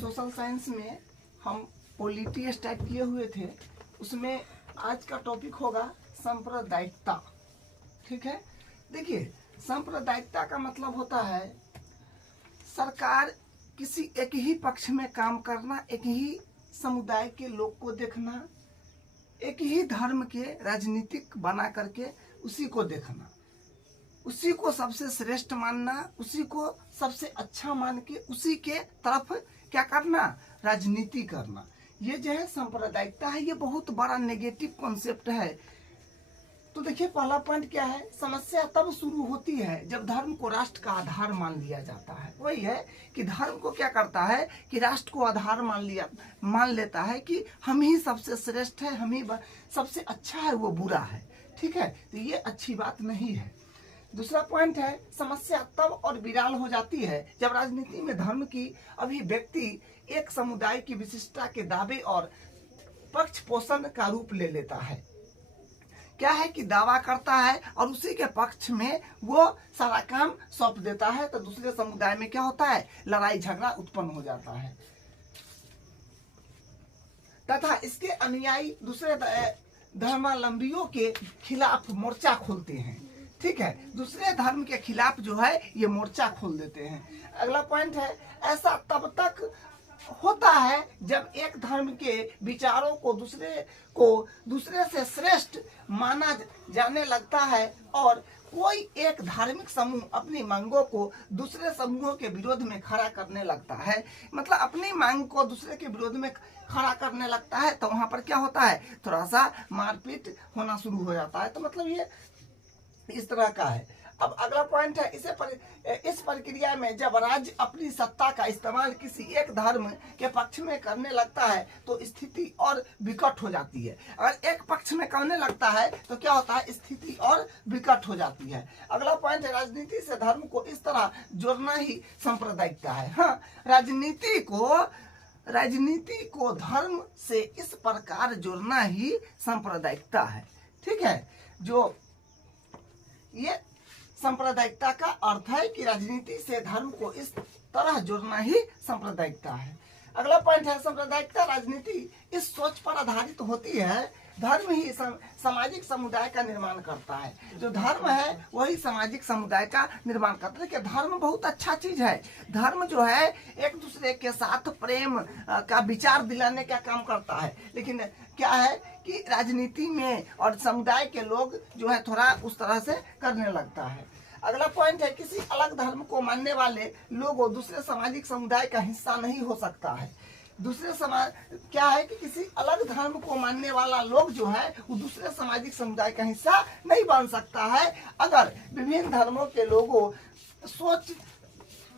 Social science में हम polity start किए हुए थे, उसमें आज का टॉपिक होगा सांप्रदायिकता। ठीक है, देखिए सांप्रदायिकता का मतलब होता है सरकार किसी एक ही पक्ष में काम करना, एक ही समुदाय के लोग को देखना, एक ही धर्म के राजनीतिक बना करके उसी को देखना, उसी को सबसे श्रेष्ठ मानना, उसी को सबसे अच्छा मान के उसी के तरफ क्या करना, राजनीति करना। ये जो है सांप्रदायिकता है, ये बहुत बड़ा नेगेटिव कॉन्सेप्ट है। तो देखिए पहला पॉइंट क्या है, समस्या तब शुरू होती है जब धर्म को राष्ट्र का आधार मान लिया जाता है। वही है कि धर्म को क्या करता है कि राष्ट्र को आधार मान लेता है कि हम ही सबसे श्रेष्ठ है, हम ही सबसे अच्छा है, वो बुरा है। ठीक है, तो ये अच्छी बात नहीं है। दूसरा पॉइंट है, समस्या तब और विराल हो जाती है जब राजनीति में धर्म की अभिव्यक्ति एक समुदाय की विशिष्टता के दावे और पक्ष पोषण का रूप ले लेता है। क्या है कि दावा करता है और उसी के पक्ष में वो सारा काम सौंप देता है, तो दूसरे समुदाय में क्या होता है, लड़ाई झगड़ा उत्पन्न हो जाता है तथा इसके अनुयायी दूसरे धर्मावलंबियों के खिलाफ मोर्चा खोलते हैं। ठीक है, दूसरे धर्म के खिलाफ जो है ये मोर्चा खोल देते हैं। अगला पॉइंट है, ऐसा तब तक होता है जब एक धर्म के विचारों को दूसरे से श्रेष्ठ माना जाने लगता है और कोई एक धार्मिक समूह अपनी मांगों को दूसरे समूहों के विरोध में खड़ा करने लगता है। मतलब अपनी मांग को दूसरे के विरोध में खड़ा करने लगता है, तो वहां पर क्या होता है, थोड़ा सा मारपीट होना शुरू हो जाता है। तो मतलब ये इस तरह का है। अब अगला पॉइंट है, इस प्रक्रिया में जब राज्य अपनी सत्ता का इस्तेमाल किसी एक धर्म के पक्ष में करने लगता है तो स्थिति और विकट हो जाती है। अगर एक पक्ष में करने लगता है तो क्या होता है, स्थिति और विकट हो जाती है। अगला पॉइंट है, राजनीति से धर्म को इस तरह जोड़ना ही सांप्रदायिकता है। हाँ, राजनीति को धर्म से इस प्रकार जोड़ना ही सांप्रदायिकता है। ठीक है, जो ये सांप्रदायिकता का अर्थ है कि राजनीति से धर्म को इस तरह जोड़ना ही सांप्रदायिकता है। अगला पॉइंट है, सांप्रदायिकता राजनीति इस सोच पर आधारित होती है, धर्म ही सामाजिक समुदाय का निर्माण करता है। जो धर्म है वही सामाजिक समुदाय का निर्माण करता है। कि धर्म बहुत अच्छा चीज है। धर्म जो है एक दूसरे के साथ प्रेम का विचार दिलाने का काम करता है, लेकिन क्या है कि राजनीति में और समुदाय के लोग जो है थोड़ा उस तरह से करने लगता है। अगला पॉइंट है, किसी अलग धर्म को मानने वाले लोग दूसरे सामाजिक समुदाय का हिस्सा नहीं हो सकता है। दूसरे समाज क्या है कि किसी अलग धर्म को मानने वाला लोग जो है वो दूसरे सामाजिक समुदाय का हिस्सा नहीं बन सकता है। अगर विभिन्न धर्मों के लोगों सोच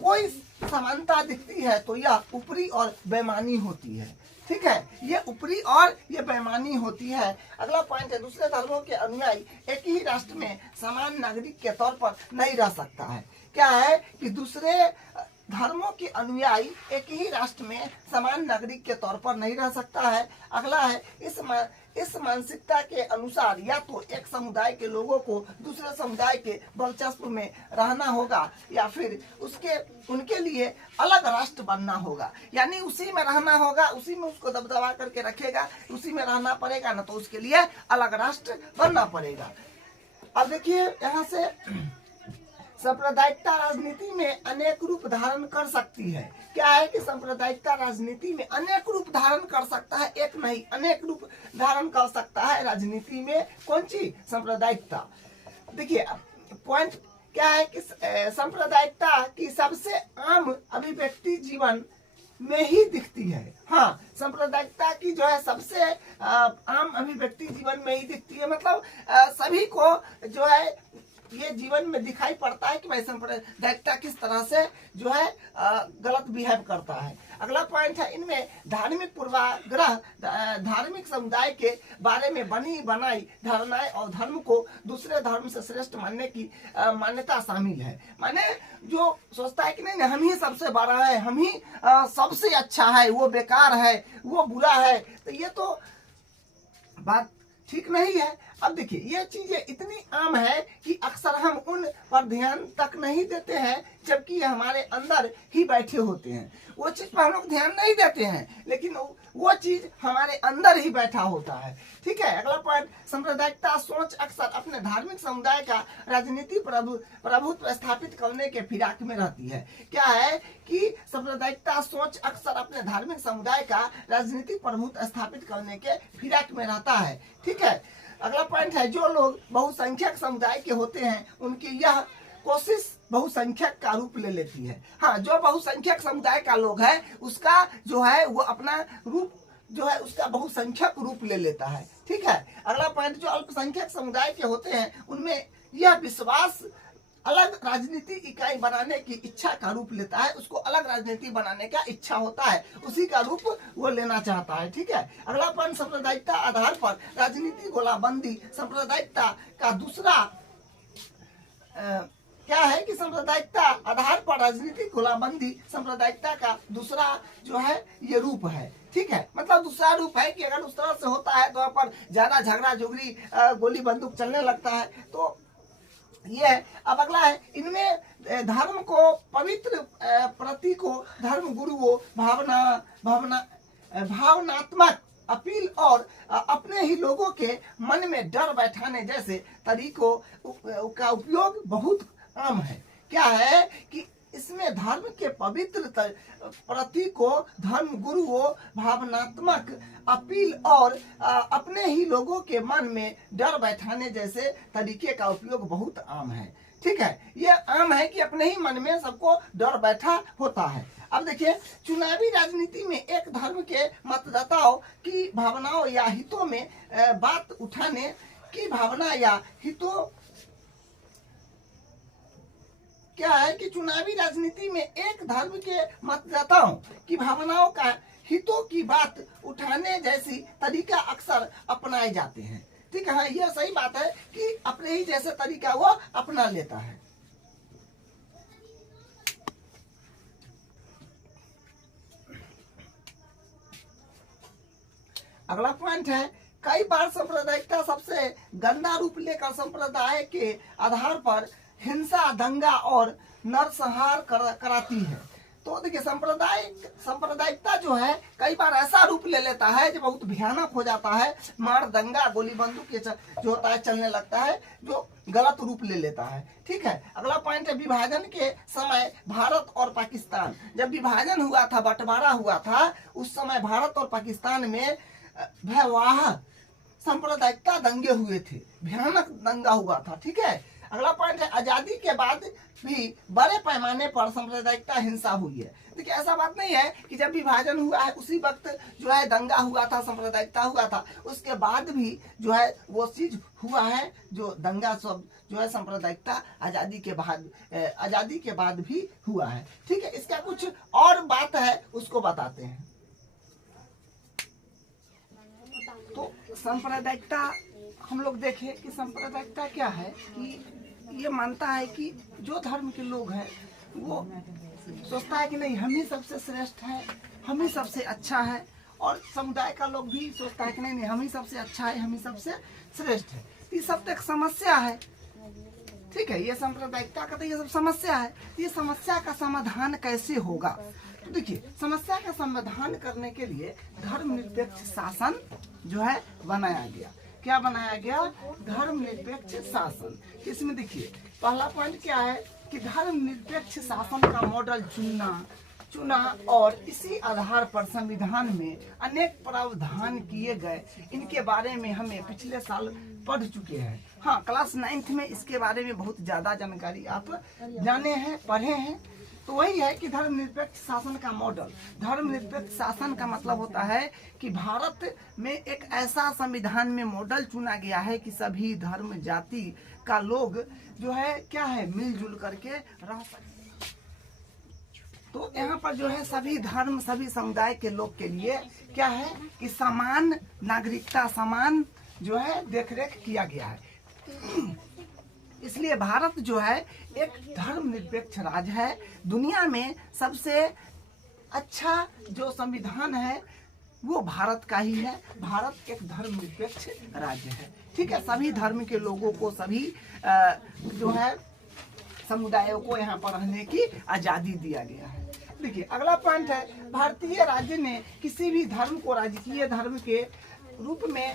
कोई समानता दिखती है तो यह ऊपरी और बेईमानी होती है। ठीक है, ये ऊपरी और ये बेईमानी होती है। अगला पॉइंट है, दूसरे धर्मों के अनुयायी एक ही राष्ट्र में समान नागरिक के तौर पर नहीं रह सकता है। क्या है कि दूसरे धर्मों के अनुयायी एक ही राष्ट्र में समान नागरिक के तौर पर नहीं रह सकता है। अगला है, इस मानसिकता के अनुसार या तो एक समुदाय के लोगों को दूसरे समुदाय के वर्चस्व में रहना होगा या फिर उनके लिए अलग राष्ट्र बनना होगा। यानी उसी में रहना होगा, उसी में उसको दबदबा करके रखेगा, उसी में रहना पड़ेगा, ना तो उसके लिए अलग राष्ट्र बनना पड़ेगा। अब देखिए यहाँ से, सांप्रदायिकता राजनीति में अनेक रूप धारण कर सकती है। क्या है कि सांप्रदायिकता राजनीति में अनेक रूप धारण कर सकता है, एक नहीं अनेक रूप धारण कर सकता है राजनीति में। कौन सी सांप्रदायिकता, देखिए पॉइंट क्या है कि सांप्रदायिकता की सबसे आम अभिव्यक्ति जीवन में ही दिखती है। हाँ, सांप्रदायिकता की जो है सबसे आम अभिव्यक्ति जीवन में ही दिखती है। मतलब सभी को जो है ये जीवन में दिखाई पड़ता है कि भाई सांप्रदायिकता किस तरह से जो है गलत बिहेव करता है। अगला पॉइंट है, इनमें धार्मिक पूर्वाग्रह, धार्मिक समुदाय के बारे में बनी बनाई धारणाएं और धर्म को दूसरे धर्म से श्रेष्ठ मानने की मान्यता शामिल है। माने जो सोचता है कि नहीं हम ही सबसे बड़ा है, हम ही सबसे अच्छा है, वो बेकार है, वो बुरा है, तो ये तो बात ठीक नहीं है। अब देखिए ये चीजें इतनी आम है कि अक्सर हम उन पर ध्यान तक नहीं देते हैं, जबकि ये हमारे अंदर ही बैठे होते हैं। वो चीज पर हम लोग ध्यान नहीं देते हैं, लेकिन वो चीज हमारे अंदर ही बैठा होता है। ठीक है, अगला पॉइंट, सांप्रदायिकता सोच अक्सर अपने धार्मिक समुदाय का राजनीति प्रभुत्व स्थापित करने के फिराक में रहती है। क्या है कि सांप्रदायिकता सोच अक्सर अपने धार्मिक समुदाय का राजनीतिक प्रभुत्व स्थापित करने के फिराक में रहता है। ठीक है, अगला पॉइंट है, जो लोग बहुसंख्यक समुदाय के होते हैं उनकी यह कोशिश बहुसंख्यक का रूप ले लेती है। हाँ, जो बहुसंख्यक समुदाय का लोग है उसका जो है वो अपना रूप जो है उसका बहुसंख्यक रूप ले लेता है। ठीक है, अगला पॉइंट, जो अल्पसंख्यक समुदाय के होते हैं उनमें यह विश्वास अलग राजनीति इकाई बनाने की इच्छा का रूप लेता है। उसको अलग राजनीति बनाने का इच्छा होता है, उसी का रूप वो लेना चाहता है। ठीक है, अगला पॉइंट, सांप्रदायिकता आधार पर राजनीति गोलाबंदी सांप्रदायिकता का दूसरा क्या है कि सांप्रदायिकता आधार पर राजनीतिक गोलाबंदी सांप्रदायिकता का दूसरा जो है ये रूप है। ठीक है, मतलब दूसरा रूप है कि अगर उस तरह से होता है तो वहाँ पर ज्यादा झगड़ा झुगड़ी गोली बंदूक चलने लगता है। तो ये है। अब अगला है, इनमें धर्म को पवित्र प्रतीकों, धर्म गुरुओं, भावनात्मक अपील और अपने ही लोगों के मन में डर बैठाने जैसे तरीकों का उपयोग बहुत आम है। क्या है कि इसमें धर्म के पवित्र प्रतीकों, धर्म गुरुओं, भावनात्मक अपील और अपने ही लोगों के मन में डर बैठाने जैसे तरीके का उपयोग बहुत आम है। ठीक है, ये आम है कि अपने ही मन में सबको डर बैठा होता है। अब देखिए, चुनावी राजनीति में एक धर्म के मतदाताओं की भावनाओं या हितों में बात उठाने की भावना या हितों क्या है कि चुनावी राजनीति में एक धर्म के मतदाताओं की भावनाओं का हितों की बात उठाने जैसी तरीका अक्सर अपनाए जाते हैं। ठीक है, यह सही बात है कि अपने ही जैसे तरीका वो अपना लेता है। अगला पॉइंट है, कई बार सांप्रदायिकता सबसे गंदा रूप लेकर संप्रदाय के आधार पर हिंसा, दंगा और नरसंहार कराती है। तो देखिए, सांप्रदायिकता जो है कई बार ऐसा रूप ले लेता है जो बहुत भयानक हो जाता है, मार दंगा गोली बंदूक जो होता है चलने लगता है, जो गलत रूप ले लेता है। ठीक है, अगला पॉइंट है, विभाजन के समय भारत और पाकिस्तान, जब विभाजन हुआ था, बंटवारा हुआ था, उस समय भारत और पाकिस्तान में भयावह सांप्रदायिकता दंगे हुए थे, भयानक दंगा हुआ था। ठीक है, अगला पॉइंट है, आजादी के बाद भी बड़े पैमाने पर सांप्रदायिकता हिंसा हुई है। देखिए, ऐसा बात नहीं है कि जब विभाजन हुआ है उसी वक्त जो है दंगा हुआ था, सांप्रदायिकता हुआ था, उसके बाद भी जो है वो चीज हुआ है, जो दंगा सब जो है सांप्रदायिकता आजादी के बाद भी हुआ है। ठीक है, इसका कुछ और बात है उसको बताते हैं। तो सांप्रदायिकता हम लोग देखें कि सांप्रदायिकता क्या है कि ये मानता है कि जो धर्म के लोग हैं वो सोचता है कि नहीं, हम ही सबसे श्रेष्ठ है, हम ही सबसे अच्छा है, और समुदाय का लोग भी सोचता है कि नहीं, हम ही सबसे अच्छा है, हम ही सबसे श्रेष्ठ है। ये सब तो एक समस्या है। ठीक है, ये सांप्रदायिकता का तो ये सब समस्या है। ये समस्या का समाधान कैसे होगा? तो देखिए, समस्या का समाधान करने के लिए धर्मनिरपेक्ष शासन जो है बनाया गया। क्या बनाया गया? धर्मनिरपेक्ष शासन। इसमें देखिए, पहला पॉइंट क्या है कि धर्मनिरपेक्ष शासन का मॉडल चुना और इसी आधार पर संविधान में अनेक प्रावधान किए गए। इनके बारे में हमें पिछले साल पढ़ चुके हैं। हाँ, क्लास 9th में इसके बारे में बहुत ज्यादा जानकारी आप जाने हैं, पढ़े हैं। तो वही है कि धर्मनिरपेक्ष शासन का मॉडल। धर्मनिरपेक्ष शासन का मतलब होता है कि भारत में एक ऐसा संविधान में मॉडल चुना गया है कि सभी धर्म जाति का लोग जो है क्या है, मिलजुल करके रह सकते। तो यहाँ पर जो है सभी धर्म, सभी समुदाय के लोग के लिए क्या है कि समान नागरिकता, समान जो है देखरेख किया गया है। इसलिए भारत जो है एक धर्मनिरपेक्ष राज्य है। दुनिया में सबसे अच्छा जो संविधान है वो भारत का ही है। भारत एक धर्मनिरपेक्ष राज्य है, ठीक है। सभी धर्म के लोगों को, सभी जो है समुदायों को यहाँ पर रहने की आज़ादी दिया गया है। देखिए अगला पॉइंट है, भारतीय राज्य ने किसी भी धर्म को राजकीय धर्म के रूप में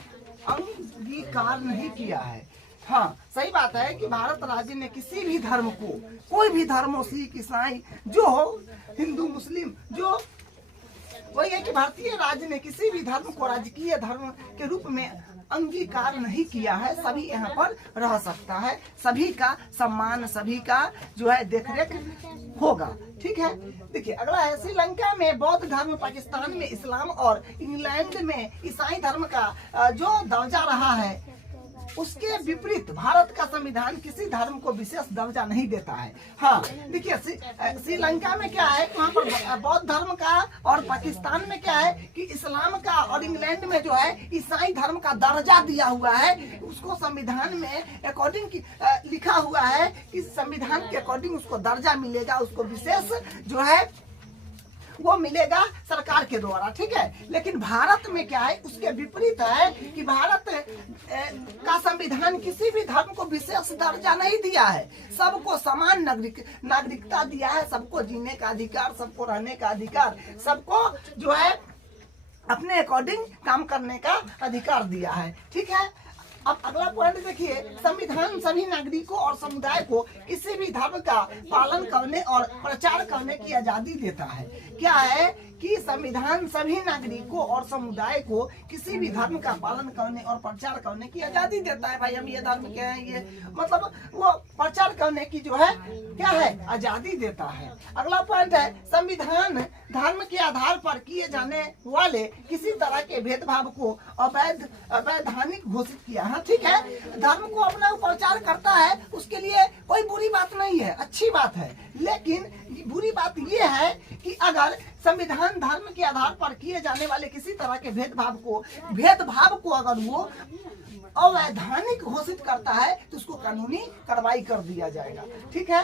अंगीकार नहीं किया है। हाँ, सही बात है कि भारत राज्य ने किसी भी धर्म को, कोई भी धर्म हो, सिख ईसाई जो हो, हिंदू मुस्लिम जो, वही है कि भारतीय राज्य ने किसी भी धर्म को राजकीय धर्म के रूप में अंगीकार नहीं किया है। सभी यहाँ पर रह सकता है, सभी का सम्मान, सभी का जो है देखरेख होगा, ठीक है। देखिए अगला है, श्रीलंका में बौद्ध धर्म, पाकिस्तान में इस्लाम और इंग्लैंड में ईसाई धर्म का जो दर्जा रहा है, उसके विपरीत भारत का संविधान किसी धर्म को विशेष दर्जा नहीं देता है। हाँ, देखिए श्रीलंका में क्या है, वहाँ पर बौद्ध धर्म का, और पाकिस्तान में क्या है कि इस्लाम का, और इंग्लैंड में जो है ईसाई धर्म का दर्जा दिया हुआ है। उसको संविधान में अकॉर्डिंग लिखा हुआ है कि संविधान के अकॉर्डिंग उसको दर्जा मिलेगा, उसको विशेष जो है वो मिलेगा सरकार के द्वारा, ठीक है। लेकिन भारत में क्या है, उसके विपरीत है कि भारत का संविधान किसी भी धर्म को विशेष दर्जा नहीं दिया है। सबको समान नागरिकता दिया है, सबको जीने का अधिकार, सबको रहने का अधिकार, सबको जो है अपने अकॉर्डिंग काम करने का अधिकार दिया है, ठीक है। अब अगला पॉइंट देखिए, संविधान सभी नागरिकों और समुदाय को किसी भी धर्म का पालन करने और प्रचार करने की आजादी देता है। क्या है कि संविधान सभी नागरिकों और समुदाय को किसी भी धर्म का पालन करने और प्रचार करने की आजादी देता है। भाई हम ये धर्म के हैं, ये मतलब वो प्रचार करने की जो है क्या है, आजादी देता है। अगला पॉइंट है, संविधान धर्म के आधार पर किए जाने वाले किसी तरह के भेदभाव को अवैधानिक घोषित किया है, ठीक है। धर्म को अपना प्रचार करता है, उसके लिए कोई बुरी बात नहीं है, अच्छी बात है। लेकिन बुरी बात ये है कि अगर संविधान धर्म के आधार पर किए जाने वाले किसी तरह के भेदभाव को अगर वो अवैधानिक घोषित करता है तो उसको कानूनी कार्रवाई कर दिया जाएगा, ठीक है।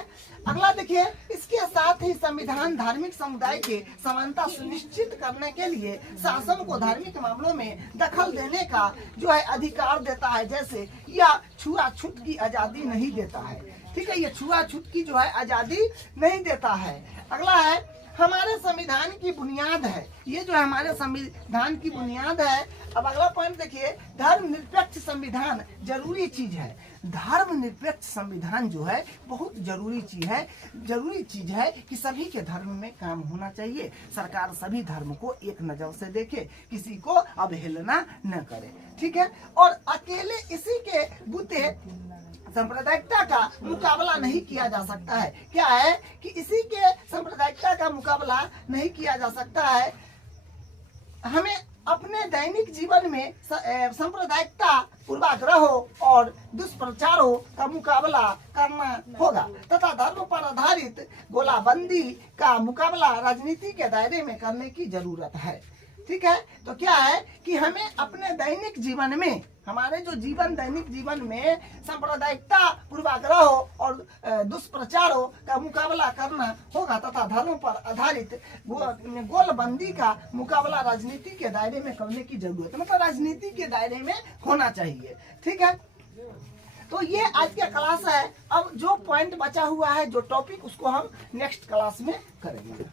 अगला देखिए, इसके साथ ही संविधान धार्मिक समुदाय के समानता सुनिश्चित करने के लिए शासन को धार्मिक मामलों में दखल देने का जो है अधिकार देता है, जैसे यह छुआछूत की आजादी नहीं देता है, ठीक है। ये छुआछूत की जो है आजादी नहीं देता है। अगला है, हमारे संविधान की बुनियाद है, ये जो है हमारे संविधान की बुनियाद है। अब अगला पॉइंट देखिए, धर्मनिरपेक्ष संविधान जरूरी चीज है। धर्मनिरपेक्ष संविधान जो है बहुत जरूरी चीज है कि सभी के धर्म में काम होना चाहिए। सरकार सभी धर्म को एक नजर से देखे, किसी को अवहेलना न करे, ठीक है। और अकेले इसी के बूते सांप्रदायिकता का मुकाबला नहीं किया जा सकता है। क्या है कि इसी के सांप्रदायिकता का मुकाबला नहीं किया जा सकता है। हमें अपने दैनिक जीवन में सांप्रदायिकता, पूर्वाग्रहों और दुष्प्रचारों का मुकाबला करना होगा तथा धर्म पर आधारित गोलाबंदी का मुकाबला राजनीति के दायरे में करने की जरूरत है, ठीक है। तो क्या है कि हमें अपने दैनिक जीवन में, हमारे जो दैनिक जीवन में सांप्रदायिकता, पूर्वाग्रहों और दुष्प्रचारों का मुकाबला करना होगा तथा धर्म पर आधारित गोलबंदी का मुकाबला राजनीति के दायरे में करने की जरूरत है, मतलब राजनीति के दायरे में होना चाहिए, ठीक है। तो ये आज का क्लास है। अब जो पॉइंट बचा हुआ है, जो टॉपिक, उसको हम नेक्स्ट क्लास में करेंगे।